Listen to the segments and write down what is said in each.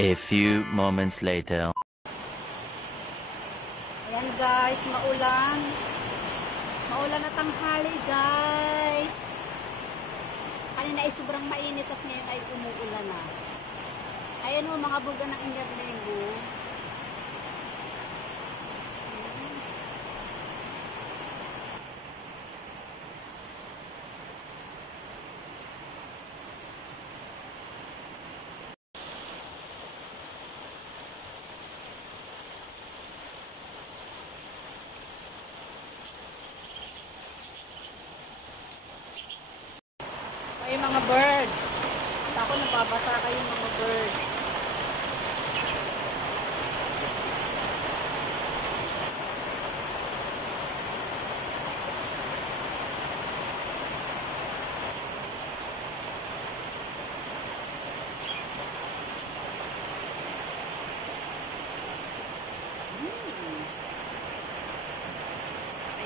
A few moments later. Ayan guys, maulan. Maulan na tanghali guys. Kanina ay sobrang mainit, tapos ngayon ay umuulan na. Ayan o, mga buga ng Ingarlengo. Ay mga bird. Ako nababasa kayo mga bird.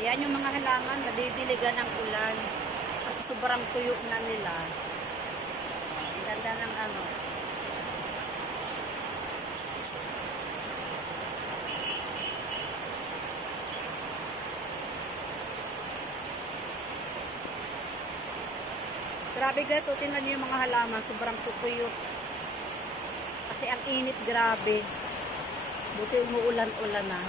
Ayan yung mga halaman, nadidiligan ng ulan. Kasi sobrang tuyo na nila. Ang ganda ng ano. Grabe guys, o tingnan nyo yung mga halaman, sobrang tutuyo. Kasi ang init, grabe. Buti umuulan-ulan na.